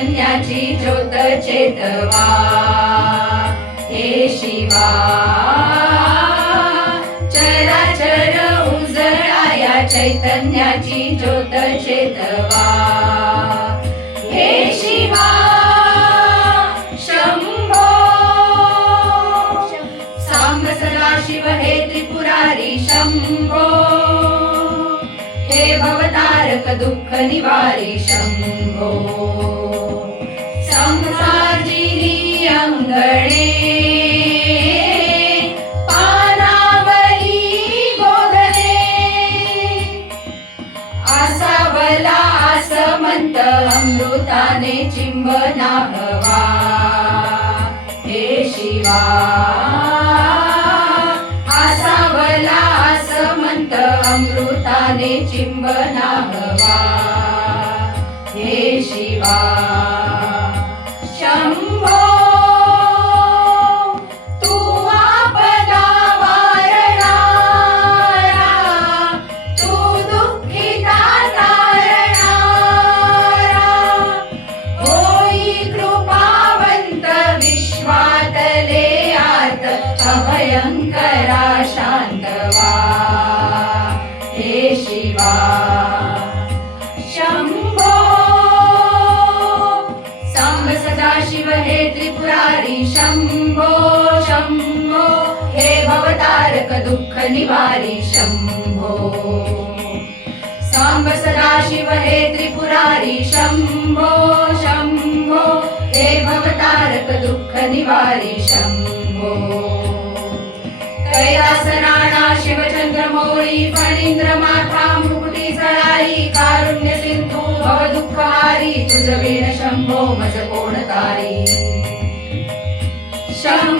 चैतन्याची ज्योत चेतवा हे शिवा चराचर उजळाया चैतन्याची ज्योत चेतवा हे शिवा शंभो सांब सदाशिव हे त्रिपुरारी शंभो हे भवतारक दुःख निवारी शंभो संसारजिनी अंगणे पानावली बोधने आसावला आसमंत अमृताने चिंबना हवा हे शिवा आसावला आसमंत अमृताने चिंबना हवा हे शिवा शंभो तू आपदा वारणारा तू दुःखिता तारणारा होई कृपावंत विश्वातले आत अभयंकरा शांतवा हे शिवा शंभो सांब सदाशिव हे त्रिपुरारी शंभो शंभो हे भवतारक दुःख निवारी शंभो सांब सदाशिव हे त्रिपुरारी शंभो शंभो हे भवतारक दुःख निवारी शंभो कैलास राणा शिवचंद्र मौळी फणींद्र माथा मुकुटी जळाई कारुण्य सिंधू भव दुःखहारी तुझ वीण शंभो मज कोण तारी शंभो